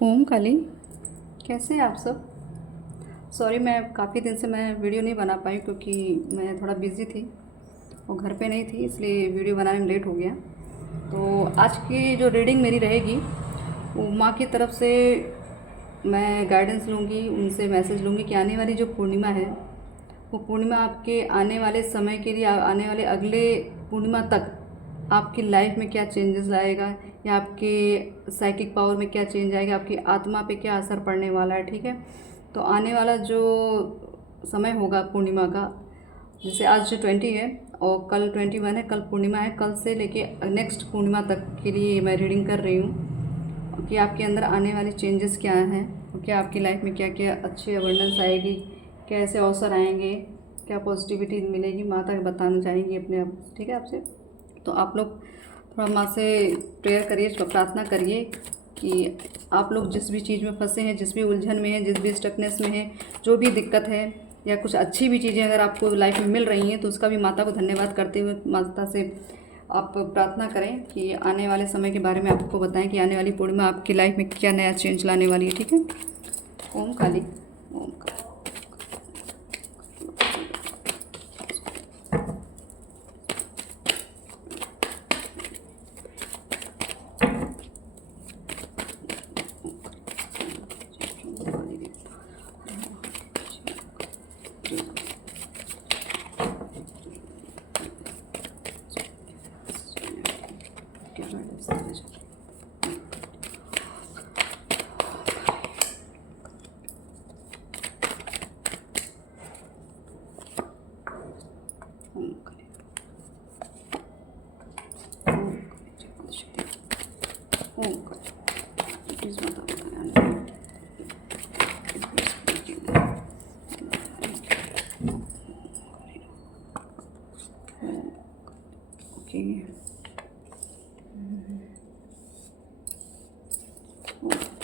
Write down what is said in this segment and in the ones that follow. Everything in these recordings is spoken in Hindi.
ओम काली, कैसे हैं आप सब। सॉरी, मैं काफ़ी दिन से मैं वीडियो नहीं बना पाई क्योंकि मैं थोड़ा बिज़ी थी और घर पे नहीं थी, इसलिए वीडियो बनाने में लेट हो गया। तो आज की जो रीडिंग मेरी रहेगी वो माँ की तरफ से मैं गाइडेंस लूँगी, उनसे मैसेज लूँगी कि आने वाली जो पूर्णिमा है वो पूर्णिमा आपके आने वाले समय के लिए, आने वाले अगले पूर्णिमा तक आपकी लाइफ में क्या चेंजेस लाएगा, या आपके साइकिक पावर में क्या चेंज आएगा, आपकी आत्मा पे क्या असर पड़ने वाला है। ठीक है, तो आने वाला जो समय होगा पूर्णिमा का, जैसे आज 20 है और कल 21 है, कल पूर्णिमा है, कल से लेके नेक्स्ट पूर्णिमा तक के लिए मैं रीडिंग कर रही हूँ कि आपके अंदर आने वाले चेंजेस क्या हैं और क्या आपकी लाइफ में क्या क्या अच्छी अबंडेंस आएगी, कैसे अवसर आएंगे, क्या पॉजिटिविटी मिलेगी, माता के बताना चाहेंगी अपने आप। ठीक है आपसे, तो आप लोग थोड़ा माँ से प्रेयर करिए, प्रार्थना करिए कि आप लोग जिस भी चीज़ में फंसे हैं, जिस भी उलझन में हैं, जिस भी स्टकनेस में हैं, जो भी दिक्कत है या कुछ अच्छी भी चीज़ें अगर आपको लाइफ में मिल रही हैं तो उसका भी माता को धन्यवाद करते हुए माता से आप प्रार्थना करें कि आने वाले समय के बारे में आपको बताएं कि आने वाली पूर्णिमा आपकी लाइफ में क्या नया चेंज लाने वाली है। ठीक है। ओम काली, ओम काली।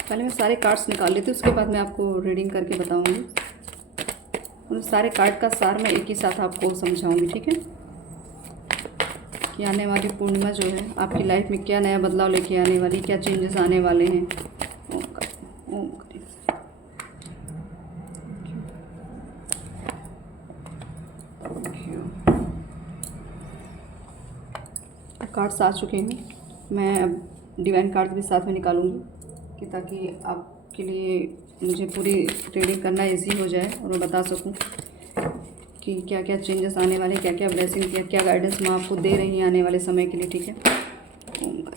पहले मैं सारे कार्ड्स निकाल लेती हूँ, उसके बाद मैं आपको रीडिंग करके बताऊंगी। उन सारे कार्ड का सार मैं एक ही साथ आपको समझाऊंगी। ठीक है, कि आने वाली पूर्णिमा जो है आपकी लाइफ में क्या नया बदलाव लेके आने वाली, क्या चेंजेस आने वाले हैं। ओम कार्ड्स आ चुके हैं, मैं अब डिवाइन कार्ड भी साथ में निकालूंगी कि ताकि आपके लिए मुझे पूरी रीडिंग करना इजी हो जाए और मैं बता सकूं कि क्या क्या चेंजेस आने वाले, क्या क्या ब्लेसिंग, क्या क्या गाइडेंस मैं आपको दे रही हैं आने वाले समय के लिए। ठीक है, ओम का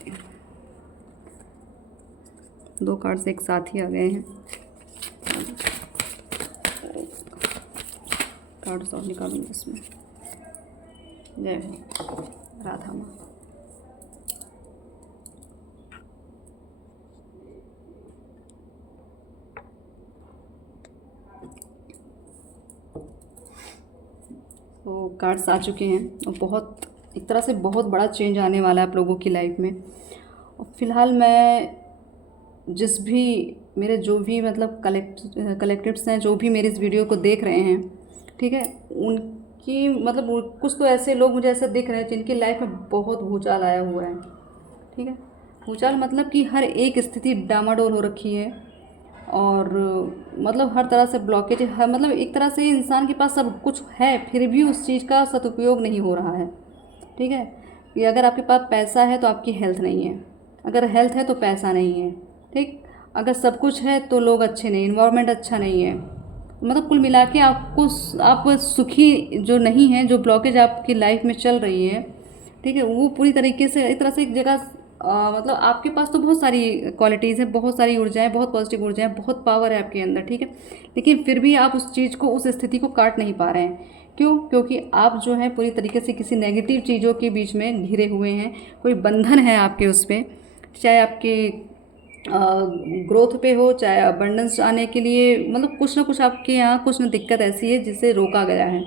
2 कार्ड्स एक साथ ही आ गए हैं। कार्ड्स और निकालूंगी इसमें। जय हो राधा माँ। तो कार्ड्स आ चुके हैं और बहुत एक तरह से बहुत बड़ा चेंज आने वाला है आप लोगों की लाइफ में। और फ़िलहाल मैं जिस भी मेरे जो भी मतलब कलेक्टिव्स हैं, जो भी मेरी इस वीडियो को देख रहे हैं, ठीक है, उनकी मतलब कुछ तो ऐसे लोग मुझे ऐसे दिख रहे हैं जिनकी लाइफ में बहुत भूचाल आया हुआ है। ठीक है, भूचाल मतलब कि हर एक स्थिति डामाडोल हो रखी है और मतलब हर तरह से ब्लॉकेज है। मतलब एक तरह से इंसान के पास सब कुछ है फिर भी उस चीज़ का सदुपयोग नहीं हो रहा है। ठीक है, कि अगर आपके पास पैसा है तो आपकी हेल्थ नहीं है, अगर हेल्थ है तो पैसा नहीं है। ठीक, अगर सब कुछ है तो लोग अच्छे नहीं, इन्वायरमेंट अच्छा नहीं है। मतलब कुल मिला के आपको आप सुखी जो नहीं है, जो ब्लॉकेज आपकी लाइफ में चल रही है, ठीक है, वो पूरी तरीके से एक तरह से एक जगह मतलब आपके पास तो बहुत सारी क्वालिटीज़ हैं, बहुत सारी ऊर्जाएं, बहुत पॉजिटिव ऊर्जाएं, बहुत पावर है आपके अंदर। ठीक है, लेकिन फिर भी आप उस चीज़ को, उस स्थिति को काट नहीं पा रहे हैं। क्यों? क्योंकि आप जो है पूरी तरीके से किसी नेगेटिव चीज़ों के बीच में घिरे हुए हैं। कोई बंधन है आपके उस पर, चाहे आपके ग्रोथ पे हो, चाहे अबंडेंस आने के लिए, मतलब कुछ ना कुछ आपके यहाँ कुछ ना दिक्कत ऐसी है जिसे रोका गया है,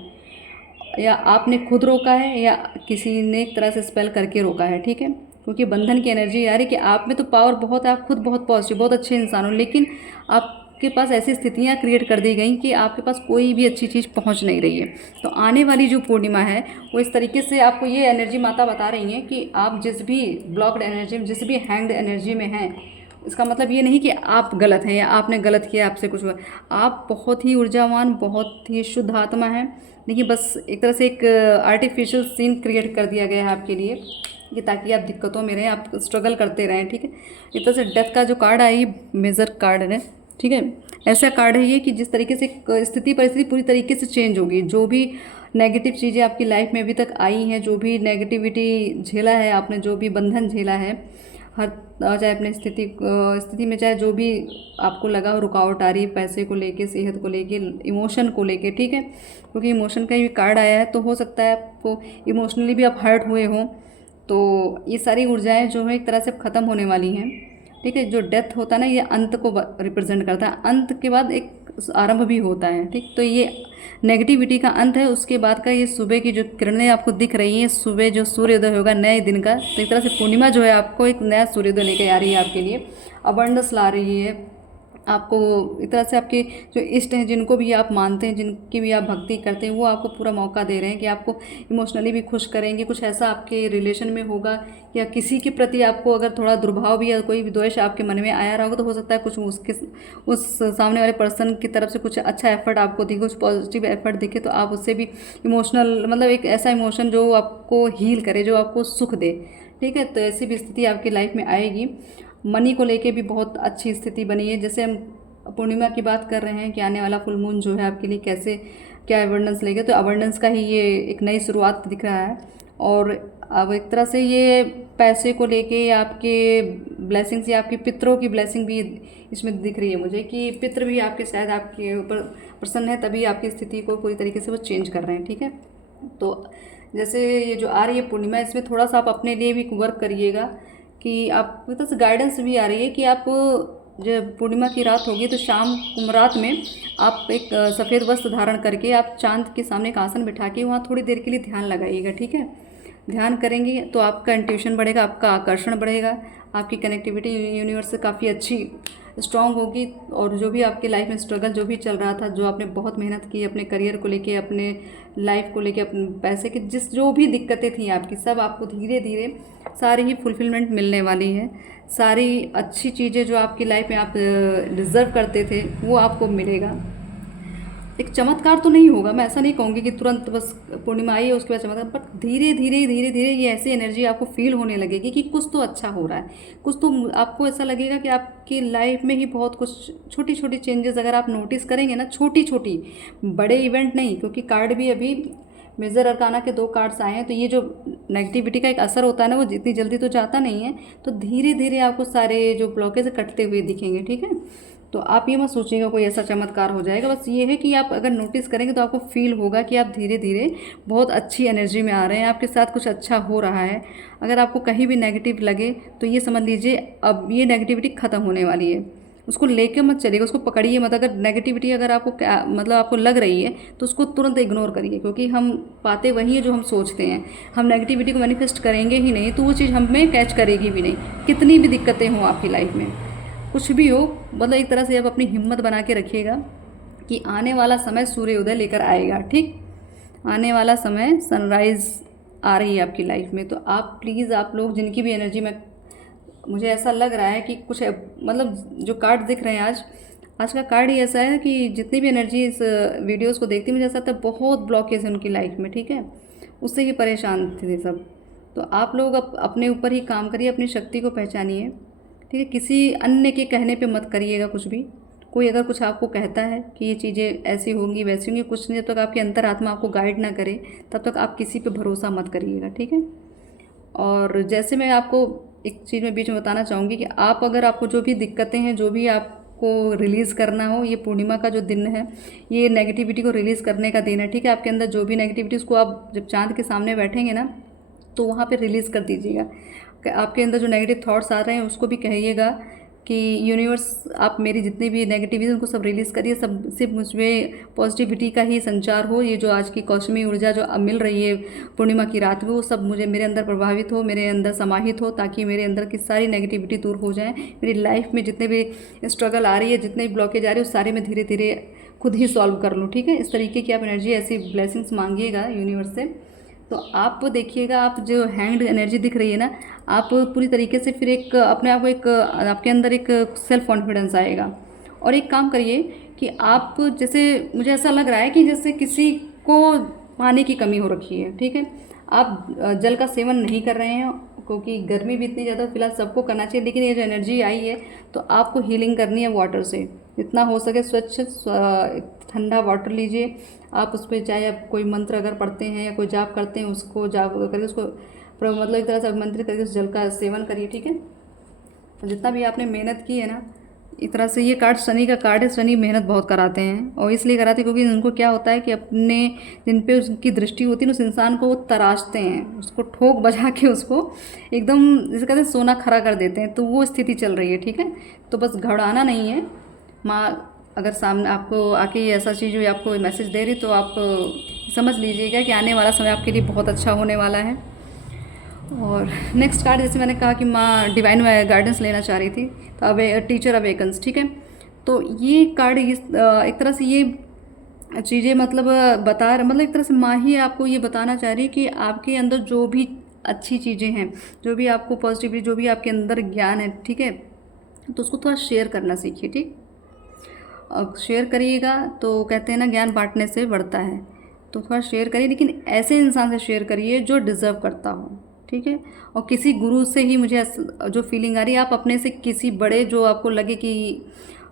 या आपने खुद रोका है या किसी ने एक तरह से स्पेल करके रोका है। ठीक है, क्योंकि बंधन की एनर्जी आ रही कि आप में तो पावर बहुत है, आप खुद बहुत पॉजिटिव, बहुत अच्छे इंसान हो, लेकिन आपके पास ऐसी स्थितियाँ क्रिएट कर दी गई कि आपके पास कोई भी अच्छी चीज़ पहुंच नहीं रही है। तो आने वाली जो पूर्णिमा है वो इस तरीके से आपको ये एनर्जी माता बता रही हैं कि आप जिस भी ब्लॉक्ड एनर्जी में, जिस भी हैंग्ड एनर्जी में हैं, इसका मतलब ये नहीं कि आप गलत हैं या आपने गलत किया, आपसे कुछ हुआ। आप बहुत ही ऊर्जावान, बहुत ही शुद्ध आत्मा हैं। देखिए बस एक तरह से एक आर्टिफिशियल सीन क्रिएट कर दिया गया है आपके लिए, कि ताकि आप दिक्कतों में रहें, आप स्ट्रगल करते रहें, ठीक है। एक तरह से डेथ का जो कार्ड है ये मेजर कार्ड है, ठीक है। ऐसा कार्ड है ये कि जिस तरीके से स्थिति परिस्थिति पूरी तरीके से चेंज होगी। जो भी नेगेटिव चीज़ें आपकी लाइफ में अभी तक आई हैं, जो भी नेगेटिविटी झेला है आपने, जो भी बंधन झेला है, हर चाहे अपने स्थिति में, चाहे जो भी आपको लगा हो रुकावट आ रही है, पैसे को लेके, सेहत को लेके, इमोशन को लेके, ठीक है, क्योंकि इमोशन का भी कार्ड आया है, तो हो सकता है आपको इमोशनली भी आप हर्ट हुए हों। तो ये सारी ऊर्जाएं जो है एक तरह से अब ख़त्म होने वाली हैं, ठीक है। जो डेथ होता है ना, ये अंत को रिप्रेजेंट करता है, अंत के बाद एक आरंभ भी होता है, ठीक। तो ये नेगेटिविटी का अंत है, उसके बाद का ये सुबह की जो किरणें आपको दिख रही हैं, सुबह जो सूर्योदय होगा नए दिन का, तो एक तरह से पूर्णिमा जो है आपको एक नया सूर्योदय लेकर आ रही है, आपके लिए अबंडेंस ला रही है आपको। एक तरह से आपके जो इष्ट हैं, जिनको भी आप मानते हैं, जिनकी भी आप भक्ति करते हैं, वो आपको पूरा मौका दे रहे हैं कि आपको इमोशनली भी खुश करेंगे। कुछ ऐसा आपके रिलेशन में होगा, या किसी के प्रति आपको अगर थोड़ा दुर्भाव भी या कोई भी द्वेष आपके मन में आया रहा होगा, तो हो सकता है कुछ उस सामने वाले पर्सन की तरफ से कुछ अच्छा एफर्ट आपको दिखे, कुछ पॉजिटिव एफर्ट दिखे, तो आप उससे भी इमोशनल, मतलब एक ऐसा इमोशन जो आपको हील करे, जो आपको सुख दे, ठीक है। तो ऐसी भी स्थिति आपकी लाइफ में आएगी। मनी को लेके भी बहुत अच्छी स्थिति बनी है। जैसे हम पूर्णिमा की बात कर रहे हैं कि आने वाला फुल मून जो है आपके लिए कैसे क्या अबंडेंस लेके, तो अबंडेंस का ही ये एक नई शुरुआत दिख रहा है। और अब एक तरह से ये पैसे को लेके, या आपके ब्लेसिंग्स, या आपके पितरों की ब्लेसिंग भी इसमें दिख रही है मुझे, कि पितर भी आपके शायद आपके ऊपर प्रसन्न है, तभी आपकी स्थिति को पूरी तरीके से वो चेंज कर रहे हैं, ठीक है। तो जैसे ये जो आ रही है पूर्णिमा, इसमें थोड़ा सा आप अपने लिए भी वर्क करिएगा, कि आप तरह से गाइडेंस भी आ रही है कि आप जब पूर्णिमा की रात होगी तो शाम रात में आप एक सफ़ेद वस्त्र धारण करके आप चांद के सामने एक आसन बिठा के वहाँ थोड़ी देर के लिए ध्यान लगाइएगा, ठीक है। ध्यान करेंगे तो आपका इंट्यूशन बढ़ेगा, आपका आकर्षण बढ़ेगा, आपकी कनेक्टिविटी यूनिवर्स से काफ़ी अच्छी स्ट्रांग होगी। और जो भी आपके लाइफ में स्ट्रगल जो भी चल रहा था, जो आपने बहुत मेहनत की अपने करियर को लेके, अपने लाइफ को लेके, अपने पैसे की जो भी दिक्कतें थी आपकी, सब आपको धीरे धीरे सारी ही फुलफिलमेंट मिलने वाली है। सारी अच्छी चीज़ें जो आपकी लाइफ में आप डिज़र्व करते थे, वो आपको मिलेगा। एक चमत्कार तो नहीं होगा, मैं ऐसा नहीं कहूँगी कि तुरंत बस पूर्णिमा आई है उसके बाद चमत्कार, बट धीरे धीरे धीरे धीरे ये ऐसी एनर्जी आपको फील होने लगेगी कि कुछ तो अच्छा हो रहा है, कुछ तो आपको ऐसा लगेगा कि आपकी लाइफ में ही बहुत कुछ छोटी छोटी चेंजेस अगर आप नोटिस करेंगे ना, छोटी छोटी, बड़े इवेंट नहीं, क्योंकि कार्ड भी अभी मेजर अरकाना के 2 कार्ड्स आए हैं। तो ये जो नेगेटिविटी का एक असर होता है ना, वो जितनी जल्दी तो जाता नहीं है, तो धीरे धीरे आपको सारे जो ब्लॉकेज कटते हुए दिखेंगे, ठीक है। तो आप ये मत सोचिएगा कोई ऐसा चमत्कार हो जाएगा, बस ये है कि आप अगर नोटिस करेंगे तो आपको फील होगा कि आप धीरे धीरे बहुत अच्छी एनर्जी में आ रहे हैं, आपके साथ कुछ अच्छा हो रहा है। अगर आपको कहीं भी नेगेटिव लगे तो ये समझ लीजिए अब ये नेगेटिविटी ख़त्म होने वाली है। उसको लेके मत चलिएगा, उसको पकड़िए मत। अगर नेगेटिविटी अगर आपको मतलब आपको लग रही है तो उसको तुरंत इग्नोर करिए, क्योंकि हम पाते वही है जो हम सोचते हैं। हम नेगेटिविटी को मैनिफेस्ट करेंगे ही नहीं तो वो चीज़ हमें कैच करेगी भी नहीं, कितनी भी दिक्कतें हों आपकी लाइफ में, कुछ भी हो। मतलब एक तरह से आप अपनी हिम्मत बना के रखिएगा कि आने वाला समय सूर्योदय लेकर आएगा, ठीक। आने वाला समय सनराइज़ आ रही है आपकी लाइफ में। तो आप प्लीज़, आप लोग जिनकी भी एनर्जी में, मुझे ऐसा लग रहा है कि कुछ मतलब जो कार्ड दिख रहे हैं आज का कार्ड ही ऐसा है कि जितनी भी एनर्जी इस वीडियोस को देखती है, मुझे ऐसा लगता है बहुत ब्लॉकेज है उनकी लाइफ में, ठीक है। उससे ही परेशान थे सब। तो आप लोग अपने ऊपर ही काम करिए, अपनी शक्ति को पहचानिए, ठीक है। किसी अन्य के कहने पे मत करिएगा कुछ भी। कोई अगर कुछ आपको कहता है कि ये चीज़ें ऐसी होंगी वैसी होंगी, कुछ नहीं, जब तक आपकी अंतरात्मा आपको गाइड ना करे तब तक आप किसी पे भरोसा मत करिएगा, ठीक है। और जैसे मैं आपको एक चीज़ में बीच में बताना चाहूँगी कि आप अगर आपको जो भी दिक्कतें हैं, जो भी आपको रिलीज़ करना हो, ये पूर्णिमा का जो दिन है, ये नेगेटिविटी को रिलीज़ करने का दिन है, ठीक है। आपके अंदर जो भी नेगेटिविटी, उसको आप जब चांद के सामने बैठेंगे ना, तो वहाँ पे रिलीज़ कर दीजिएगा। आपके अंदर जो नेगेटिव थॉट्स आ रहे हैं उसको भी कहिएगा कि यूनिवर्स, आप मेरी जितनी भी नेगेटिविटी उनको सब रिलीज़ करिए, सब सिर्फ मुझमें पॉजिटिविटी का ही संचार हो। ये जो आज की कौशमी ऊर्जा जो अब मिल रही है पूर्णिमा की रात में, वो सब मुझे मेरे अंदर प्रभावित हो, मेरे अंदर समाहित हो, ताकि मेरे अंदर की सारी नेगेटिविटी दूर हो जाए। मेरी लाइफ में जितने भी स्ट्रगल आ रही है, जितने भी ब्लॉकेज आ रही है, उस सारे में धीरे धीरे खुद ही सॉल्व कर लूँ, ठीक है। इस तरीके की आप एनर्जी, ऐसी ब्लेसिंग्स मांगिएगा यूनिवर्स से, तो आप देखिएगा, आप जो हैंग्ड एनर्जी दिख रही है ना, आप पूरी तरीके से फिर एक अपने आप को एक आपके अंदर एक सेल्फ कॉन्फिडेंस आएगा। और एक काम करिए कि आप जैसे, मुझे ऐसा लग रहा है कि जैसे किसी को पानी की कमी हो रखी है, ठीक है, आप जल का सेवन नहीं कर रहे हैं क्योंकि गर्मी भी इतनी ज़्यादा फिलहाल सबको करना चाहिए, लेकिन ये जो एनर्जी आई है तो आपको हीलिंग करनी है वाटर से। जितना हो सके स्वच्छ ठंडा वाटर लीजिए, आप उस पर चाहे आप कोई मंत्र अगर पढ़ते हैं या कोई जाप करते हैं, उसको जाप करके उसको मतलब एक तरह से मंत्र करके उस जल का सेवन करिए, ठीक है। तो जितना भी आपने मेहनत की है ना, एक तरह से ये कार्ड शनि का कार्ड है, शनि मेहनत बहुत कराते हैं, और इसलिए कराते हैं क्योंकि उनको क्या होता है कि अपने जिन पे उसकी दृष्टि होती है ना, उस इंसान को वो तराशते हैं, उसको ठोक बजा के उसको एकदम जैसे कहते हैं सोना खरा कर देते हैं। तो वो स्थिति चल रही है, ठीक है। तो बस घबराना नहीं है। माँ अगर सामने आपको आके ये ऐसा चीज़ हुई, आपको मैसेज दे रही, तो आप समझ लीजिएगा कि आने वाला समय आपके लिए बहुत अच्छा होने वाला है। और नेक्स्ट कार्ड, जैसे मैंने कहा कि माँ डिवाइन गाइडेंस लेना चाह रही थी, तो अब टीचर अवेकन्स, ठीक है। तो ये कार्ड एक तरह से ये चीज़ें मतलब मतलब एक तरह से माँ ही आपको ये बताना चाह रही है कि आपके अंदर जो भी अच्छी चीज़ें हैं, जो भी आपको पॉजिटिवली, जो भी आपके अंदर ज्ञान है, ठीक है, तो उसको थोड़ा शेयर करना सीखिए, ठीक। शेयर करिएगा तो कहते हैं ना, ज्ञान बांटने से बढ़ता है। तो थोड़ा शेयर करिए, लेकिन ऐसे इंसान से शेयर करिए जो डिज़र्व करता हो, ठीक है। और किसी गुरु से ही मुझे जो फीलिंग आ रही है, आप अपने से किसी बड़े जो आपको लगे कि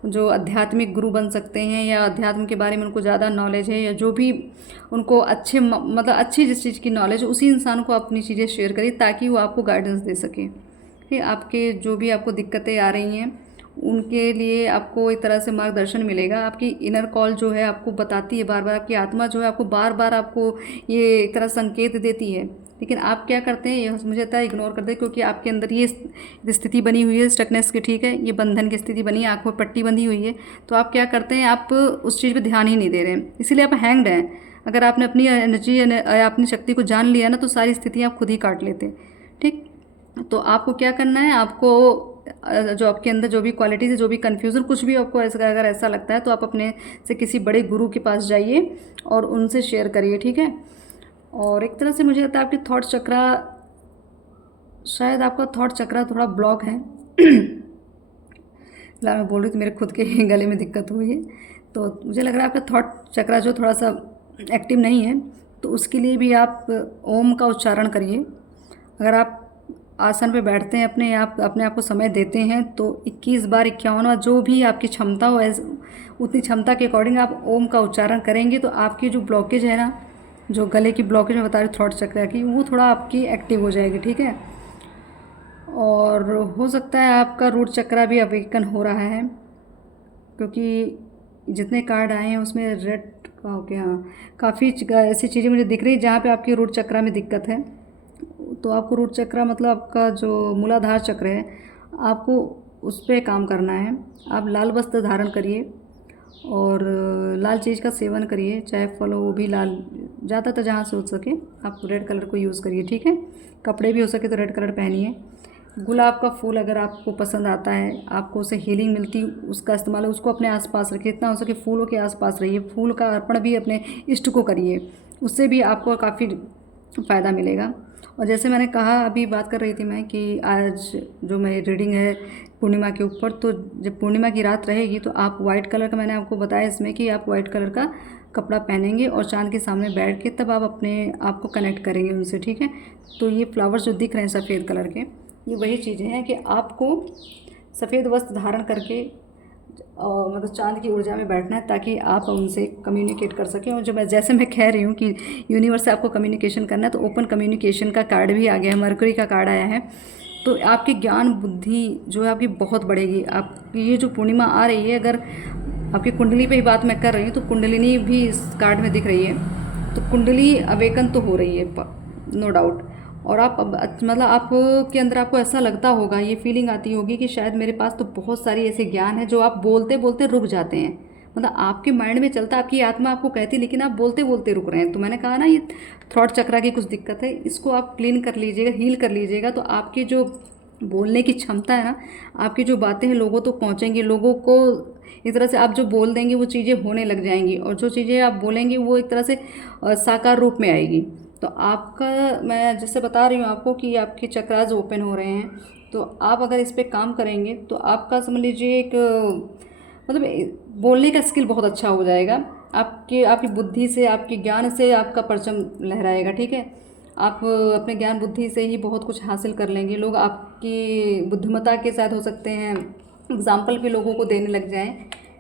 जो आध्यात्मिक गुरु बन सकते हैं, या अध्यात्म के बारे में उनको ज़्यादा नॉलेज है, या जो भी उनको अच्छे मतलब अच्छी जिस चीज़ की नॉलेज है, उसी इंसान को अपनी चीज़ें शेयर करिए ताकि वो आपको गाइडेंस दे सके, ठीक है। आपके जो भी आपको दिक्कतें आ रही हैं उनके लिए आपको एक तरह से मार्गदर्शन मिलेगा। आपकी इनर कॉल जो है आपको बताती है बार बार, आपकी आत्मा जो है आपको बार बार आपको ये एक तरह संकेत देती है, लेकिन आप क्या करते हैं, ये मुझे लगता है इग्नोर करते हैं, क्योंकि आपके अंदर ये स्थिति बनी हुई है स्टकनेस की, ठीक है, ये बंधन की स्थिति बनी है, आँखों पर पट्टी बंधी हुई है। तो आप क्या करते हैं, आप उस चीज़ पर ध्यान ही नहीं दे रहे हैं, इसीलिए आप हैंग्ड हैं। अगर आपने अपनी एनर्जी, अपनी शक्ति को जान लिया ना, तो सारी स्थितियाँ आप खुद ही काट लेते हैं, ठीक। तो आपको क्या करना है, आपको जो आपके अंदर जो भी क्वालिटीज़ है, जो भी कन्फ्यूज़न, कुछ भी आपको ऐसा अगर ऐसा लगता है, तो आप अपने से किसी बड़े गुरु के पास जाइए और उनसे शेयर करिए, ठीक है। और एक तरह से मुझे लगता है आपकी थॉट चक्रा, शायद आपका थॉट चक्रा थोड़ा ब्लॉक है। फिलहाल मैं बोल रही थी, मेरे खुद के गले में दिक्कत हुई है, तो मुझे लग रहा है आपका थॉट चक्रा जो थोड़ा सा एक्टिव नहीं है, तो उसके लिए भी आप ओम का उच्चारण करिए। अगर आप आसन पे बैठते हैं, अपने आप को समय देते हैं, तो 21 बार 51 बार जो भी आपकी क्षमता हो, उतनी क्षमता के अकॉर्डिंग आप ओम का उच्चारण करेंगे, तो आपकी जो ब्लॉकेज है ना, जो गले की ब्लॉकेज मैं बता रही हूँ थ्रोट चक्र की, वो थोड़ा आपकी एक्टिव हो जाएगी, ठीक है। और हो सकता है आपका रूट चक्र भी अवेकन हो रहा है, क्योंकि जितने कार्ड आए हैं उसमें रेड का हो गया, काफ़ी ऐसी चीज़ें मुझे दिख रही है जहाँ पे आपकी रूट चक्र में दिक्कत है। तो आपको रूट चक्र मतलब आपका जो मूलाधार चक्र है, आपको उस पर काम करना है। आप लाल वस्त्र धारण करिए और लाल चीज़ का सेवन करिए, चाहे फल हो वो भी लाल, ज़्यादातर जहाँ से हो सके आप रेड कलर को यूज़ करिए, ठीक है। कपड़े भी हो सके तो रेड कलर पहनिए। गुलाब का फूल अगर आपको पसंद आता है, आपको उससे हीलिंग मिलती, उसका इस्तेमाल, उसको अपने आसपास रखिए, जितना हो सके फूलों के आसपास रहिए। फूल का अर्पण भी अपने इष्ट को करिए, उससे भी आपको काफ़ी फ़ायदा मिलेगा। और जैसे मैंने कहा, अभी बात कर रही थी मैं कि आज जो मेरी रीडिंग है पूर्णिमा के ऊपर, तो जब पूर्णिमा की रात रहेगी तो आप वाइट कलर का, मैंने आपको बताया इसमें कि आप वाइट कलर का कपड़ा पहनेंगे और चांद के सामने बैठ के तब आप अपने आप को कनेक्ट करेंगे उनसे, ठीक है। तो ये फ्लावर्स जो दिख रहे हैं सफ़ेद कलर के, ये वही चीज़ें हैं कि आपको सफ़ेद वस्त्र धारण करके मतलब चांद की ऊर्जा में बैठना है, ताकि आप उनसे कम्युनिकेट कर सकें। और जैसे मैं कह रही हूँ कि यूनिवर्स से आपको कम्युनिकेशन करना है, तो ओपन कम्युनिकेशन का कार्ड भी आ गया है, मरकरी का कार्ड आया है। तो आपकी ज्ञान बुद्धि जो है आपकी बहुत बढ़ेगी। आपकी ये जो पूर्णिमा आ रही है, अगर आपकी कुंडली पे ही बात मैं कर रही हूँ, तो कुंडलिनी भी इस कार्ड में दिख रही है, तो कुंडली अवेकन तो हो रही है, नो डाउट। और आप मतलब आपके अंदर आपको ऐसा लगता होगा, ये फीलिंग आती होगी कि शायद मेरे पास तो बहुत सारी ऐसे ज्ञान है जो आप बोलते बोलते रुक जाते हैं, मतलब आपके माइंड में चलता, आपकी आत्मा आपको कहती, लेकिन आप बोलते बोलते रुक रहे हैं। तो मैंने कहा ना, ये थ्रॉट चक्रा की कुछ दिक्कत है, इसको आप क्लीन कर लीजिएगा, हील कर लीजिएगा, तो आपकी जो बोलने की क्षमता है ना, आपकी जो बातें हैं लोगों तक पहुँचेंगी, लोगों को इस तरह से आप जो बोल देंगे वो चीज़ें होने लग जाएंगी, और जो चीज़ें आप बोलेंगे वो एक तरह से साकार रूप में आएगी। तो आपका, मैं जैसे बता रही हूँ आपको कि आपके चक्रास ओपन हो रहे हैं, तो आप अगर इस पे काम करेंगे तो आपका समझ लीजिए एक बोलने का स्किल बहुत अच्छा हो जाएगा। आपकी आपकी बुद्धि से, आपके ज्ञान से आपका परचम लहराएगा, ठीक है। आप अपने ज्ञान बुद्धि से ही बहुत कुछ हासिल कर लेंगे। लोग आपकी बुद्धिमत्ता के साथ हो सकते हैं एग्जाम्पल भी लोगों को देने लग जाएं,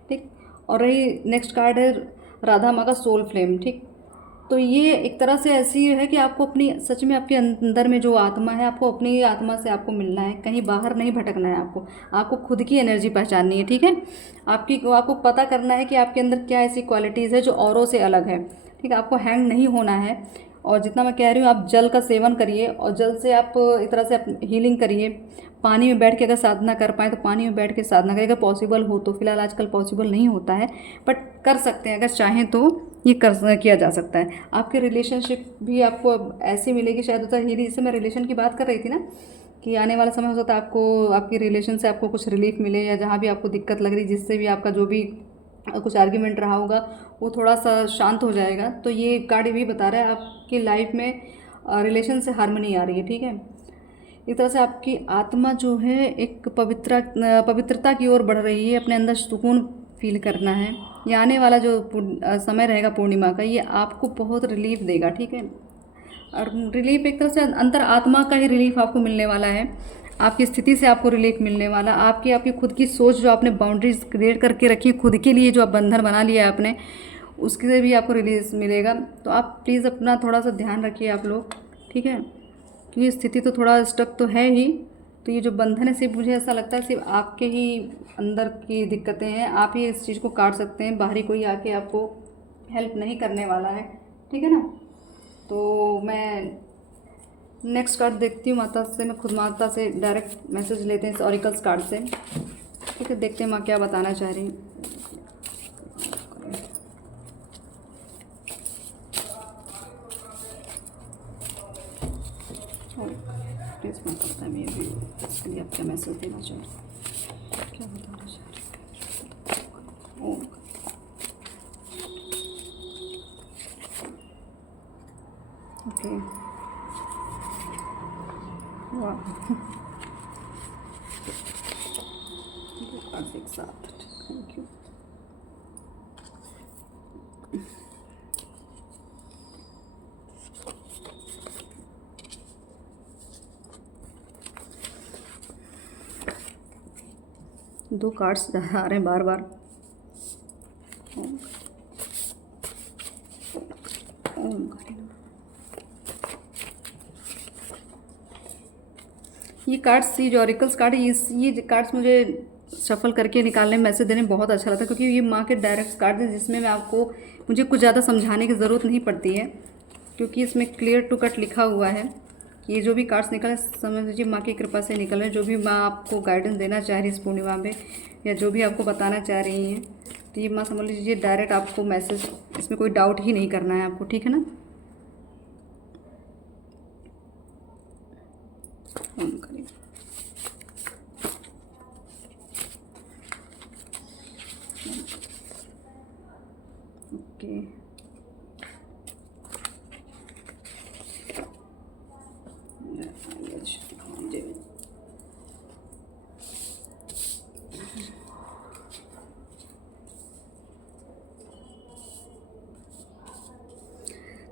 ठीक। और रही नेक्स्ट कार्ड है राधा माँ का सोल फ्लेम, ठीक। तो ये एक तरह से ऐसी है कि आपको अपनी, सच में आपके अंदर में जो आत्मा है, आपको अपनी आत्मा से आपको मिलना है, कहीं बाहर नहीं भटकना है। आपको खुद की एनर्जी पहचाननी है, ठीक है। आपको पता करना है कि आपके अंदर क्या ऐसी क्वालिटीज़ है जो औरों से अलग है, ठीक है। आपको हैंग नहीं होना है। और जितना मैं कह रही हूँ, आप जल का सेवन करिए और जल से आप एक तरह से हीलिंग करिए। पानी में बैठ के अगर साधना कर पाएँ तो पानी में बैठ के साधना करिए, अगर पॉसिबल हो तो। फिलहाल आजकल पॉसिबल नहीं होता है, बट कर सकते हैं, अगर चाहें तो ये कर किया जा सकता है। आपके रिलेशनशिप भी आपको अब ऐसी मिलेगी, शायद होता है हीरी, जैसे मैं रिलेशन की बात कर रही थी ना, कि आने वाला समय हो सकता है आपको आपकी रिलेशन से आपको कुछ रिलीफ मिले, या जहाँ भी आपको दिक्कत लग रही, जिससे भी आपका जो भी कुछ आर्ग्यूमेंट रहा होगा वो थोड़ा सा शांत हो जाएगा। तो ये कार्ड भी बता रहा है आपकी लाइफ में रिलेशन से हार्मनी आ रही है, ठीक है। एक तरह से आपकी आत्मा जो है एक पवित्रता की ओर बढ़ रही है। अपने अंदर सुकून फील करना है। ये आने वाला जो समय रहेगा पूर्णिमा का, ये आपको बहुत रिलीफ देगा, ठीक है। और रिलीफ एक तरह से अंतर आत्मा का ही रिलीफ आपको मिलने वाला है। आपकी स्थिति से आपको रिलीफ मिलने वाला। आपकी खुद की सोच, जो आपने बाउंड्रीज क्रिएट करके रखी खुद के लिए, जो आप बंधन बना लिया है आपने, उससे भी आपको रिलीज मिलेगा। तो आप प्लीज़ अपना थोड़ा सा ध्यान रखिए आप लोग, ठीक है। क्योंकि स्थिति तो थोड़ा स्टक तो है ही। तो ये जो बंधन है, सिर्फ मुझे ऐसा लगता है सिर्फ आपके ही अंदर की दिक्कतें हैं। आप ही इस चीज़ को काट सकते हैं, बाहरी कोई आके आपको हेल्प नहीं करने वाला है, ठीक है ना। तो मैं नेक्स्ट कार्ड देखती हूँ माता से। मैं खुद माता से डायरेक्ट मैसेज लेते हैं इस ऑरिकल्स कार्ड से, ठीक है। देखते हैं माँ क्या बताना चाह रही हैं। प्लीज़ माता बताएं, मैं भी इसके लिए आप क्या मैसेज देना चाह रही हैं, क्या बताना चाह रही हैं। ओम, ओके, वाह, एक साथ, थैंक यू। दो कार्ड्स आ रहे हैं बार बार। ओम, ओम, ये कार्ड्स, ये जो ऑरिकल्स कार्ड है, ये कार्ड्स मुझे शफल करके निकालने में, मैसेज देने में बहुत अच्छा लगता है, क्योंकि ये माँ के डायरेक्ट कार्ड है, जिसमें मुझे कुछ ज़्यादा समझाने की ज़रूरत नहीं पड़ती है, क्योंकि इसमें क्लियर टू कट लिखा हुआ है कि ये जो भी कार्ड्स निकले, समझ लीजिए माँ की कृपा से निकल रहे हैं। जो भी माँ आपको गाइडेंस देना चाह रही है इस पूर्णिमा में, या जो भी आपको बताना चाह रही हैं, तो ये माँ समझ लीजिए डायरेक्ट आपको मैसेज, इसमें कोई डाउट ही नहीं करना है आपको, ठीक है ना। ओम करिए। ओके,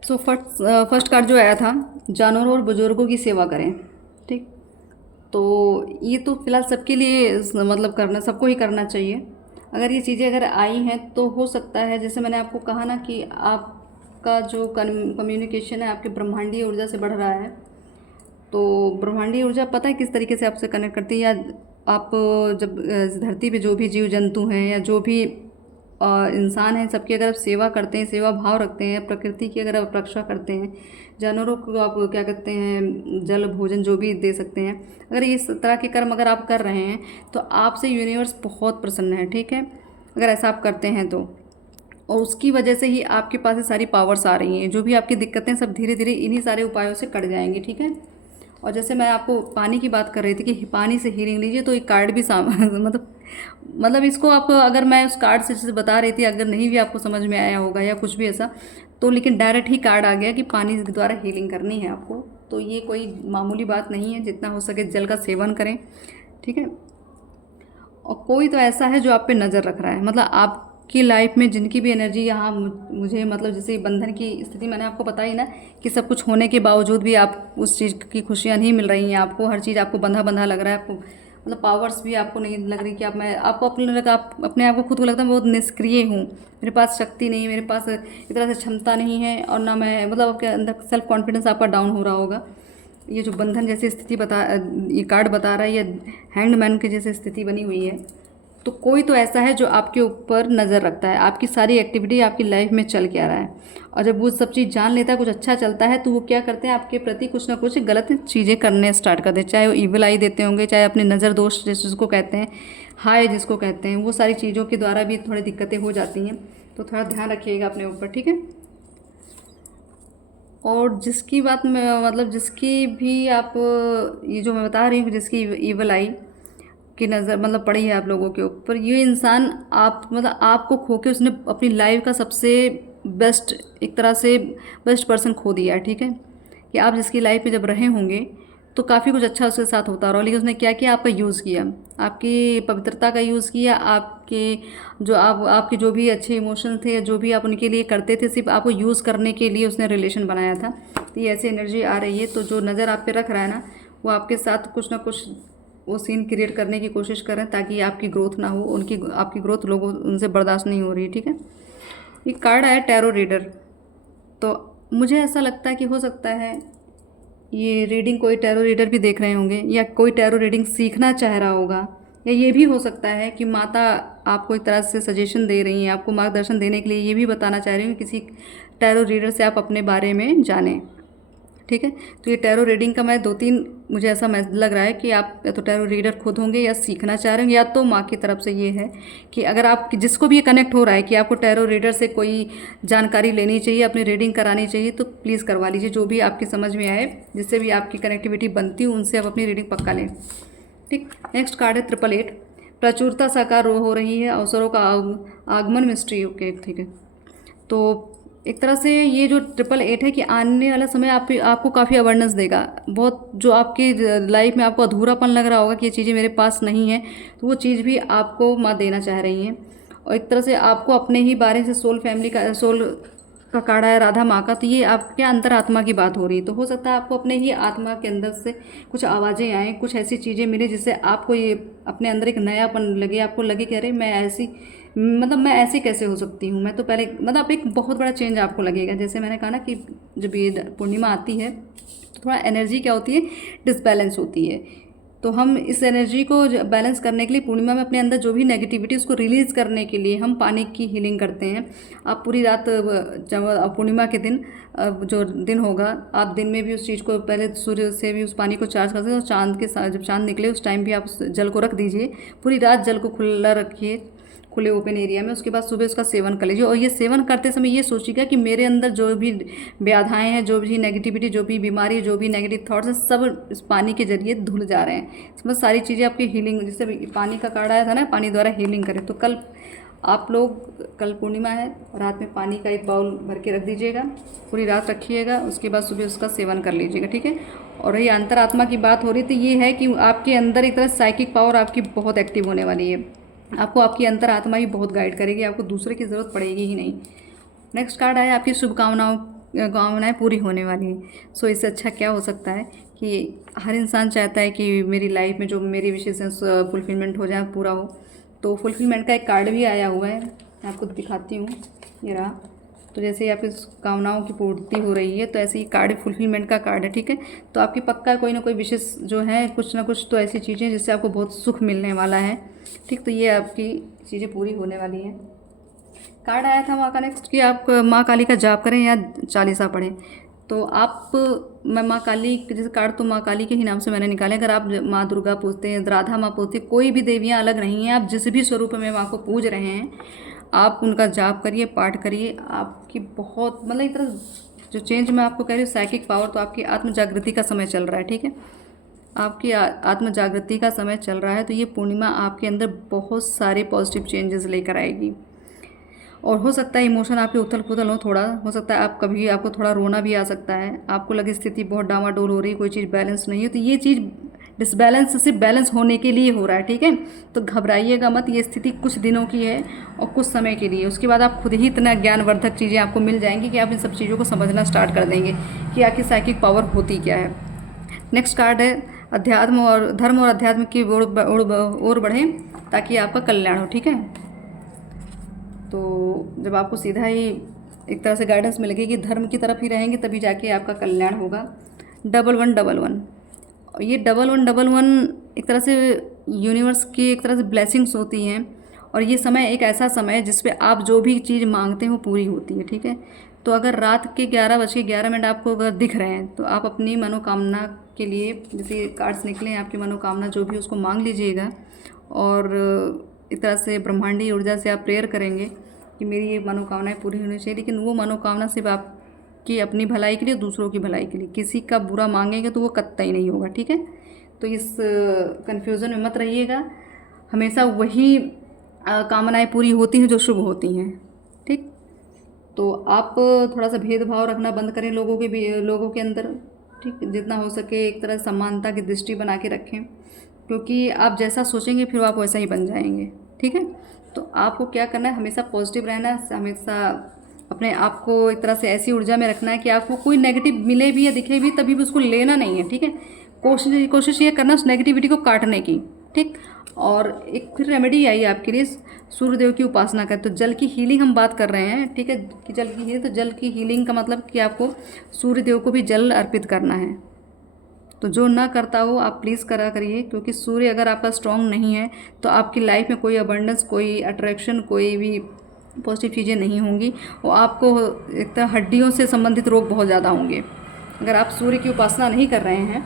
सो फर्स्ट कार्ड जो आया था, जानवरों और बुजुर्गों की सेवा करें, ठीक। तो ये तो फिलहाल सबके लिए करना, सबको ही करना चाहिए। अगर ये चीज़ें अगर आई हैं तो हो सकता है, जैसे मैंने आपको कहा ना, कि आपका जो कम्युनिकेशन है आपके ब्रह्मांडीय ऊर्जा से बढ़ रहा है। तो ब्रह्मांडीय ऊर्जा पता है किस तरीके से आपसे कनेक्ट करती है, या आप जब धरती पे जो भी जीव जंतु हैं, या जो भी इंसान हैं, सबकी अगर आप सेवा करते हैं, सेवा भाव रखते हैं, प्रकृति की अगर आप रक्षा करते हैं, जानवरों को आप क्या कहते हैं, जल भोजन जो भी दे सकते हैं, अगर इस तरह के कर्म अगर आप कर रहे हैं, तो आपसे यूनिवर्स बहुत प्रसन्न है, ठीक है। अगर ऐसा आप करते हैं तो, और उसकी वजह से ही आपके पास ये सारी पावर्स आ रही हैं। जो भी आपकी दिक्कतें सब धीरे धीरे इन्हीं सारे उपायों से कट जाएंगी, ठीक है। और जैसे मैं आपको पानी की बात कर रही थी कि पानी से हीलिंग लीजिए, तो एक कार्ड भी इसको आप, अगर मैं उस कार्ड से जैसे बता रही थी, अगर नहीं भी आपको समझ में आया होगा या कुछ भी ऐसा, तो लेकिन डायरेक्ट ही कार्ड आ गया कि पानी के द्वारा हीलिंग करनी है आपको। तो ये कोई मामूली बात नहीं है, जितना हो सके जल का सेवन करें, ठीक है। और कोई तो ऐसा है जो आप पे नज़र रख रहा है, मतलब आपकी लाइफ में जिनकी भी एनर्जी यहाँ मुझे मतलब जैसे बंधन की स्थिति मैंने आपको बताई ना, कि सब कुछ होने के बावजूद भी आप उस चीज़ की खुशियाँ नहीं मिल रही हैं आपको, हर चीज़ आपको बंधा बंधा लग रहा है, आपको मतलब पावर्स भी आपको नहीं लग रही कि आप मैं आपको अपने लगा आप अपने आप को खुद को लगता है मैं बहुत निष्क्रिय हूँ, मेरे पास शक्ति नहीं है, मेरे पास इस तरह से क्षमता नहीं है, और ना मैं मतलब आपके अंदर सेल्फ कॉन्फिडेंस आपका डाउन हो रहा होगा। ये जो बंधन जैसी स्थिति ये कार्ड बता रहा है, ये हैंगमैन की जैसी स्थिति बनी हुई है। तो कोई तो ऐसा है जो आपके ऊपर नज़र रखता है, आपकी सारी एक्टिविटी आपकी लाइफ में चल क्या रहा है, और जब वो सब चीज़ जान लेता है, कुछ अच्छा चलता है, तो वो क्या करते हैं आपके प्रति कुछ ना कुछ गलत चीज़ें करने स्टार्ट कर देते, चाहे वो ईविल आई देते होंगे, चाहे अपने नज़र दोष जिसको कहते हैं, हाय जिसको कहते हैं, वो सारी चीज़ों के द्वारा भी थोड़ी दिक्कतें हो जाती हैं। तो थोड़ा ध्यान रखिएगा अपने ऊपर, ठीक है। और जिसकी बात मैं मतलब जिसकी भी आप ये जो मैं बता रही हूँ, जिसकी ईवल आई की नज़र मतलब पड़ी है आप लोगों के ऊपर, ये इंसान आप मतलब आपको खो के उसने अपनी लाइफ का सबसे बेस्ट एक तरह से बेस्ट पर्सन खो दिया है, ठीक है। कि आप जिसकी लाइफ में जब रहे होंगे तो काफ़ी कुछ अच्छा उसके साथ होता रहा, लेकिन उसने क्या किया, आपका यूज़ किया, आपकी पवित्रता का यूज़ किया, आपके जो आपके जो भी अच्छे इमोशन थे, जो भी आप उनके लिए करते थे, सिर्फ आपको यूज़ करने के लिए उसने रिलेशन बनाया था। तो ये ऐसी एनर्जी आ रही है, तो जो नज़र आप पे रख रहा है ना, वो आपके साथ कुछ ना कुछ वो सीन क्रिएट करने की कोशिश करें ताकि आपकी ग्रोथ ना हो, उनकी आपकी ग्रोथ लोगों उनसे बर्दाश्त नहीं हो रही, ठीक है। ये कार्ड आया टैरो रीडर, तो मुझे ऐसा लगता है कि हो सकता है ये रीडिंग कोई टैरो रीडर भी देख रहे होंगे, या कोई टैरो रीडिंग सीखना चाह रहा होगा, या ये भी हो सकता है कि माता आपको एक तरह से सजेशन दे रही हैं, आपको मार्गदर्शन देने के लिए ये भी बताना चाह रही हूँ कि किसी टैरो रीडर से आप अपने बारे में जानें, ठीक है। तो ये टैरो रीडिंग का मैं 2-3 मुझे ऐसा लग रहा है कि आप या तो टैरो रीडर खुद होंगे या सीखना चाह रहे होंगे, या तो माँ की तरफ से ये है कि अगर आप जिसको भी ये कनेक्ट हो रहा है कि आपको टैरो रीडर से कोई जानकारी लेनी चाहिए, अपनी रीडिंग करानी चाहिए, तो प्लीज़ करवा लीजिए, जो भी आपकी समझ में आए, जिससे भी आपकी कनेक्टिविटी बनती हो उनसे आप अपनी रीडिंग पक्का लें, ठीक। नेक्स्ट कार्ड है 888, प्रचुरता साकार हो रही है, अवसरों का आगमन मिस्ट्री, ओके ठीक है। तो एक तरह से ये जो 888 है कि आने वाला समय आपको काफ़ी अवेयरनेस देगा, बहुत जो आपकी लाइफ में आपको अधूरापन लग रहा होगा कि ये चीज़ें मेरे पास नहीं है, तो वो चीज़ भी आपको माँ देना चाह रही हैं। और एक तरह से आपको अपने ही बारे से सोल का कार्ड है राधा माँ का, तो ये आपके अंतरात्मा की बात हो रही है, तो हो सकता है आपको अपने ही आत्मा के अंदर से कुछ आवाज़ें आएँ, कुछ ऐसी चीज़ें मिले जिससे आपको ये अपने अंदर एक नयापन लगे, आपको लगे कि अरे मैं ऐसी मतलब मैं ऐसी कैसे हो सकती हूँ, मैं तो पहले मतलब एक बहुत बड़ा चेंज आपको लगेगा। जैसे मैंने कहा ना कि जब ये पूर्णिमा आती है तो थोड़ा एनर्जी क्या होती है, डिसबैलेंस होती है, तो हम इस एनर्जी को बैलेंस करने के लिए पूर्णिमा में अपने अंदर जो भी नेगेटिविटी उसको रिलीज़ करने के लिए हम पानी की हीलिंग करते हैं। आप पूरी रात जब पूर्णिमा के दिन जो दिन होगा, आप दिन में भी उस चीज़ को पहले सूर्य से भी उस पानी को चार्ज कर सकते हैं, और चांद के साथ जब चांद निकले उस टाइम भी आप उस जल को रख दीजिए, पूरी रात जल को खुला रखिए खुले ओपन एरिया में, उसके बाद सुबह उसका सेवन कर लीजिए। और ये सेवन करते समय ये सोचिएगा कि मेरे अंदर जो भी व्याधाएं हैं, जो भी नेगेटिविटी, जो भी बीमारी, जो भी नेगेटिव थॉट्स हैं, सब इस पानी के जरिए धुल जा रहे हैं। इसमें सारी चीज़ें आपकी हीलिंग, जैसे पानी का कार्ड आया था ना, पानी द्वारा हीलिंग करें, तो कल आप लोग कल पूर्णिमा है, रात में पानी का एक बाउल भर के रख दीजिएगा, पूरी रात रखिएगा, उसके बाद सुबह उसका सेवन कर लीजिएगा, ठीक है। और ये अंतरात्मा की बात हो रही थी, ये है कि आपके अंदर एक तरह साइकिक पावर आपकी बहुत एक्टिव होने वाली है, आपको आपकी अंतरात्मा ही बहुत गाइड करेगी, आपको दूसरे की ज़रूरत पड़ेगी ही नहीं। नेक्स्ट कार्ड है आपकी कामनाएं पूरी होने वाली हैं। सो इससे अच्छा क्या हो सकता है कि हर इंसान चाहता है कि मेरी लाइफ में जो मेरी विशेष हैं फुलफिलमेंट हो जाए, पूरा हो। तो फुलफिलमेंट का एक कार्ड भी आया हुआ है, मैं आपको दिखाती हूँ, ये रहा। तो जैसे ही आपकी कामनाओं की पूर्ति हो रही है, तो ऐसे ही कार्ड फुलफिलमेंट का कार्ड है, ठीक है। तो आपकी पक्का कोई ना कोई विशेष जो है, कुछ ना कुछ तो ऐसी चीज़ें जिससे आपको बहुत सुख मिलने वाला है, ठीक। तो ये आपकी चीज़ें पूरी होने वाली हैं। कार्ड आया था माँ का नेक्स्ट कि आप माँ काली का जाप करें या चालीसा पढ़ें। तो आप मैं माँ काली, जैसे कार्ड तो माँ काली के ही नाम से मैंने निकाले, अगर आप माँ दुर्गा पूजते हैं, राधा माँ पूजते हैं, कोई भी देवियाँ अलग नहीं हैं, आप जिस भी स्वरूप में माँ को पूज रहे हैं, आप उनका जाप करिए, पाठ करिए, आपकी बहुत मतलब एक तरह जो चेंज मैं आपको कह रही हूँ, साइकिक पावर, तो आपकी आत्म जागृति का समय चल रहा है, ठीक है। आपकी आत्म जागृति का समय चल रहा है, तो ये पूर्णिमा आपके अंदर बहुत सारे पॉजिटिव चेंजेस लेकर आएगी। और हो सकता है इमोशन आपके उथल पुथल हो, थोड़ा हो सकता है आप कभी आपको थोड़ा रोना भी आ सकता है, आपको लगे स्थिति बहुत डामाडोल हो रही है, कोई चीज़ बैलेंस नहीं है, तो ये चीज़ डिसबैलेंस सिर्फ बैलेंस होने के लिए हो रहा है, ठीक है। तो घबराइएगा मत, ये स्थिति कुछ दिनों की है और कुछ समय के लिए, उसके बाद आप खुद ही इतना ज्ञानवर्धक चीज़ें आपको मिल जाएंगी कि आप इन सब चीज़ों को समझना स्टार्ट कर देंगे कि आखिर साइकिक पावर होती क्या है। नेक्स्ट कार्ड है अध्यात्म और धर्म और अध्यात्म की ओर बढ़ें ताकि आपका कल्याण हो, ठीक है। तो जब आपको सीधा ही एक तरह से गाइडेंस मिलेगी कि धर्म की तरफ ही रहेंगे तभी जाके आपका कल्याण होगा। 1111 और ये 1111 एक तरह से यूनिवर्स की एक तरह से ब्लेसिंग्स होती हैं, और ये समय एक ऐसा समय है जिस पे आप जो भी चीज़ मांगते हैं वो पूरी होती है, ठीक है। तो अगर रात के 11:11 आपको अगर दिख रहे हैं तो आप अपनी मनोकामना के लिए, जैसे कार्ड्स निकले हैं, आपकी मनोकामना जो भी उसको मांग लीजिएगा, और एक तरह से ब्रह्मांडीय ऊर्जा से आप प्रेयर करेंगे कि मेरी ये मनोकामनाएं पूरी होनी चाहिए। लेकिन वो मनोकामना सिर्फ आपकी अपनी भलाई के लिए, दूसरों की भलाई के लिए, किसी का बुरा मांगेंगे तो वो कतई नहीं होगा, ठीक है। तो इस कन्फ्यूज़न में मत रहिएगा, हमेशा वही कामनाएं पूरी होती हैं जो शुभ होती हैं, ठीक। तो आप थोड़ा सा भेदभाव रखना बंद करें लोगों के अंदर, ठीक। जितना हो सके एक तरह समानता की दृष्टि बना के रखें, क्योंकि आप जैसा सोचेंगे फिर आप वैसा ही बन जाएंगे, ठीक है। तो आपको क्या करना है, हमेशा पॉजिटिव रहना है, हमेशा अपने आप को एक तरह से ऐसी ऊर्जा में रखना है कि आपको कोई नेगेटिव मिले भी या दिखे भी तभी भी उसको लेना नहीं है, ठीक है। कोशिश ये करना उस नेगेटिविटी को काटने की, ठीक। और एक फिर रेमेडी आई आपके लिए, सूर्यदेव की उपासना करें। तो जल की हीलिंग हम बात कर रहे हैं, ठीक है, कि जल की हीलिंग, तो जल की हीलिंग का मतलब कि आपको सूर्यदेव को भी जल अर्पित करना है। तो जो ना करता हो आप प्लीज़ करा करिए, क्योंकि सूर्य अगर आपका स्ट्रॉन्ग नहीं है तो आपकी लाइफ में कोई अबंडेंस, कोई अट्रैक्शन, कोई भी पॉजिटिव चीज़ें नहीं होंगी, वो आपको एक तरह हड्डियों से संबंधित रोग बहुत ज़्यादा होंगे। अगर आप सूर्य की उपासना नहीं कर रहे हैं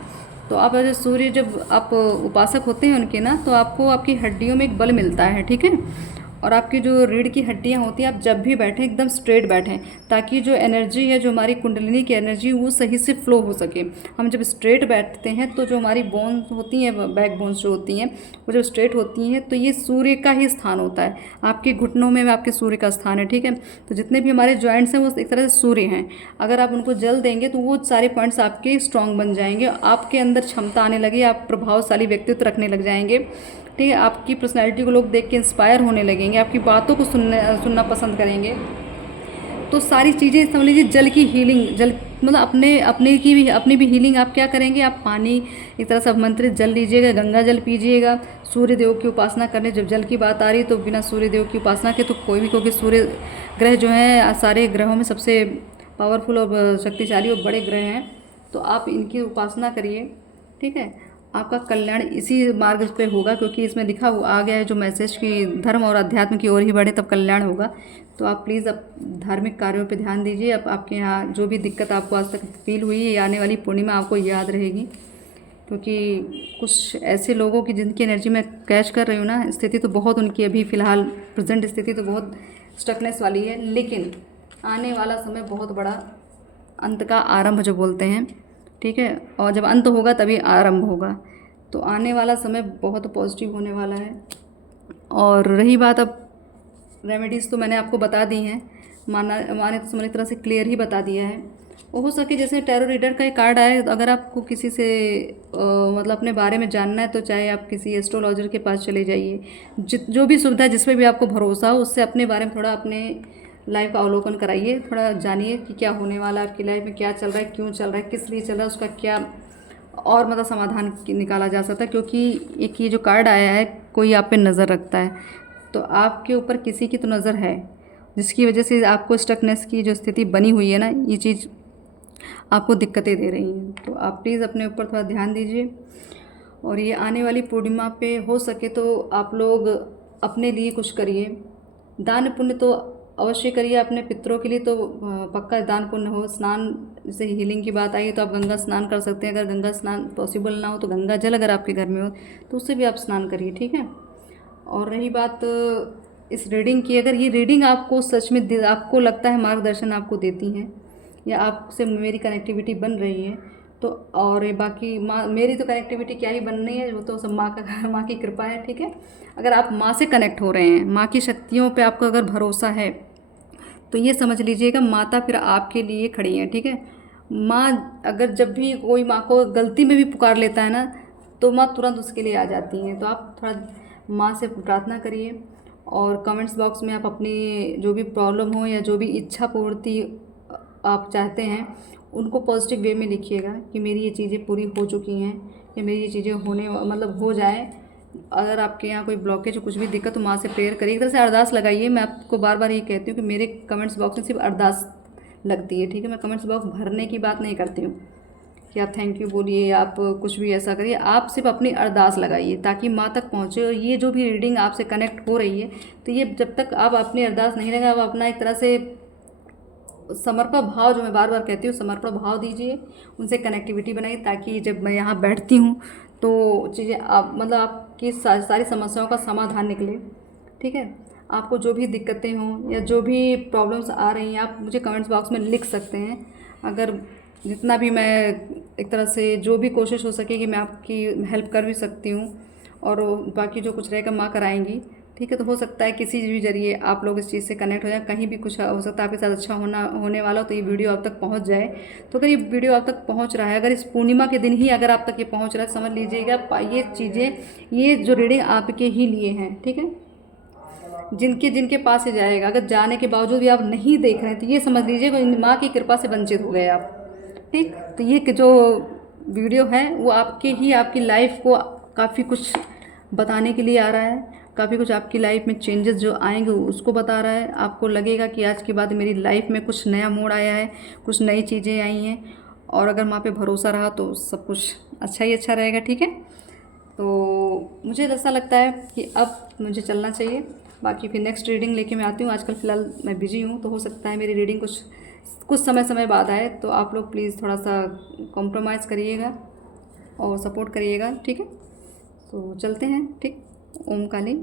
तो आप अगर सूर्य, जब आप उपासक होते हैं उनके ना, तो आपको आपकी हड्डियों में एक बल मिलता है, ठीक है। और आपकी जो रीढ़ की हड्डियाँ होती हैं, आप जब भी बैठें एकदम स्ट्रेट बैठें, ताकि जो एनर्जी है, जो हमारी कुंडलिनी की एनर्जी, वो सही से फ्लो हो सके। हम जब स्ट्रेट बैठते हैं तो जो हमारी बोन्स होती हैं, बैक बोन्स जो होती हैं, वो जब स्ट्रेट होती हैं तो ये सूर्य का ही स्थान होता है, आपके घुटनों में आपके सूर्य का स्थान है, ठीक है। तो जितने भी हमारे जॉइंट्स हैं वो एक तरह से सूर्य हैं, अगर आप उनको जल देंगे तो वो सारे पॉइंट्स आपके स्ट्रांग बन जाएंगे, आपके अंदर क्षमता आने लगी, आप प्रभावशाली व्यक्तित्व रखने लग जाएंगे, ठीक है। आपकी पर्सनैलिटी को लोग देख के इंस्पायर होने लगेंगे, आपकी बातों को सुनना पसंद करेंगे। तो सारी चीज़ें समझ लीजिए, जल की हीलिंग, जल मतलब अपनी भी हीलिंग आप क्या करेंगे, आप पानी एक तरह से अवमंत्रित जल लीजिएगा, गंगा जल पीजिएगा, सूर्य देव की उपासना करने। जब जल की बात आ रही है तो बिना सूर्य देव की उपासना के तो कोई भी, क्योंकि सूर्य ग्रह जो हैं सारे ग्रहों में सबसे पावरफुल और शक्तिशाली और बड़े ग्रह हैं, तो आप इनकी उपासना करिए, ठीक है। आपका कल्याण इसी मार्ग पे होगा, क्योंकि इसमें लिखा हुआ आ गया है जो मैसेज कि धर्म और अध्यात्म की ओर ही बढ़े तब कल्याण होगा। तो आप प्लीज़ अब धार्मिक कार्यों पे ध्यान दीजिए। अब आपके यहाँ जो भी दिक्कत आपको आज तक फील हुई है, आने वाली पूर्णिमा आपको याद रहेगी, क्योंकि कुछ ऐसे लोगों की जिनकी एनर्जी मैं कैच कर रही हूँ ना, स्थिति तो बहुत उनकी अभी फ़िलहाल प्रेजेंट स्थिति तो बहुत स्टकनेस वाली है, लेकिन आने वाला समय बहुत बड़ा अंत का आरंभ जो बोलते हैं, ठीक है। और जब अंत होगा तभी आरंभ होगा, तो आने वाला समय बहुत पॉजिटिव होने वाला है। और रही बात, अब रेमेडीज़ तो मैंने आपको बता दी हैं, माने तो समझ तरह से क्लियर ही बता दिया है। हो सके जैसे टैरो रीडर का एक कार्ड आए, तो अगर आपको किसी से मतलब अपने बारे में जानना है तो चाहे आप किसी एस्ट्रोलॉजर के पास चले जाइए, जो भी सुविधा जिसमें भी आपको भरोसा हो, उससे अपने बारे में थोड़ा अपने लाइफ का अवलोकन कराइए, थोड़ा जानिए कि क्या होने वाला है आपकी लाइफ में, क्या चल रहा है, क्यों चल रहा है, किस लिए चल रहा है, उसका क्या और मतलब समाधान निकाला जा सकता है। क्योंकि एक ये जो कार्ड आया है, कोई आप पे नज़र रखता है, तो आपके ऊपर किसी की तो नज़र है, जिसकी वजह से आपको स्टकनेस की जो स्थिति बनी हुई है ना, ये चीज़ आपको दिक्कतें दे रही हैं। तो आप प्लीज़ अपने ऊपर थोड़ा ध्यान दीजिए। और ये आने वाली पूर्णिमा पे हो सके तो आप लोग अपने लिए कुछ करिए, दान पुण्य तो अवश्य करिए, अपने पितरों के लिए तो पक्का दान पुण्य हो। स्नान, जैसे हीलिंग की बात आई तो आप गंगा स्नान कर सकते हैं, अगर गंगा स्नान पॉसिबल ना हो तो गंगा जल अगर आपके घर में हो तो उससे भी आप स्नान करिए, ठीक है। और रही बात इस रीडिंग की, अगर ये रीडिंग आपको सच में आपको लगता है मार्गदर्शन आपको देती हैं या आपसे मेरी कनेक्टिविटी बन रही है तो, और बाकी मेरी तो कनेक्टिविटी क्या ही बननी है, वो तो सब माँ की कृपा है, ठीक है। अगर आप माँ से कनेक्ट हो रहे हैं, माँ की शक्तियों पे आपको अगर भरोसा है, तो ये समझ लीजिएगा माता फिर आपके लिए खड़ी हैं, ठीक है। माँ अगर जब भी कोई माँ को गलती में भी पुकार लेता है ना, तो माँ तुरंत उसके लिए आ जाती हैं। तो आप थोड़ा माँ से प्रार्थना करिए, और कमेंट्स बॉक्स में आप अपनी जो भी प्रॉब्लम हो या जो भी इच्छा पूर्ति आप चाहते हैं उनको पॉजिटिव वे में लिखिएगा कि मेरी ये चीज़ें पूरी हो चुकी हैं, या मेरी ये चीज़ें होने मतलब हो जाए। अगर आपके यहाँ कोई ब्लॉकेज हो, कुछ भी दिक्कत, तो माँ से प्रेयर करिए, एक तरह से अरदास लगाइए। मैं आपको बार बार ये कहती हूँ कि मेरे कमेंट्स बॉक्स में सिर्फ अरदास लगती है, ठीक है। मैं कमेंट्स बॉक्स भरने की बात नहीं करती हूँ कि आप थैंक यू बोलिए, आप कुछ भी ऐसा करिए। आप सिर्फ अपनी अरदास लगाइए ताकि माँ तक पहुँचे। और ये जो भी रीडिंग आपसे कनेक्ट हो रही है, तो ये जब तक आप अपनी अरदास नहीं लगाए, आप अपना एक तरह से समर्पण भाव, जो मैं बार बार कहती हूँ, समर्पण भाव दीजिए, उनसे कनेक्टिविटी बनाइए, ताकि जब मैं यहाँ बैठती हूँ तो चीज़ें आप मतलब आपकी सारी समस्याओं का समाधान निकले, ठीक है। आपको जो भी दिक्कतें हों या जो भी प्रॉब्लम्स आ रही हैं, आप मुझे कमेंट्स बॉक्स में लिख सकते हैं। अगर जितना भी मैं एक तरह से जो भी कोशिश हो सके कि मैं आपकी हेल्प कर भी सकती हूँ, और बाकी जो कुछ रहेगा माँ कराएंगी, ठीक है। तो हो सकता है किसी भी जरिए आप लोग इस चीज़ से कनेक्ट हो जाए, कहीं भी कुछ हो सकता है आपके साथ अच्छा होने वाला हो, तो ये वीडियो आप तक पहुंच जाए। तो अगर ये वीडियो आप तक पहुंच रहा है, अगर इस पूर्णिमा के दिन ही अगर आप तक ये पहुंच रहा है, समझ लीजिएगा ये चीज़ें, ये जो रीडिंग आपके ही लिए हैं, ठीक है। जिनके जिनके पास ही जाएगा, अगर जाने के बावजूद भी आप नहीं देख रहे हैं, तो ये समझ लीजिएगा माँ की कृपा से वंचित हो गए आप, ठीक। तो ये जो वीडियो है वो आपके ही आपकी लाइफ को काफ़ी कुछ बताने के लिए आ रहा है, काफ़ी कुछ आपकी लाइफ में चेंजेस जो आएंगे उसको बता रहा है। आपको लगेगा कि आज के बाद मेरी लाइफ में कुछ नया मोड़ आया है, कुछ नई चीज़ें आई हैं, और अगर माँ पे भरोसा रहा तो सब कुछ अच्छा ही अच्छा रहेगा, ठीक है। तो मुझे ऐसा लगता है कि अब मुझे चलना चाहिए। बाकी फिर नेक्स्ट रीडिंग लेके मैं आती हूँ। आजकल फ़िलहाल मैं बिजी हूँ, तो हो सकता है मेरी रीडिंग कुछ समय बाद आए, तो आप लोग प्लीज़ थोड़ा सा कॉम्प्रोमाइज़ करिएगा और सपोर्ट करिएगा, ठीक है। तो चलते हैं, ठीक। ओम काली।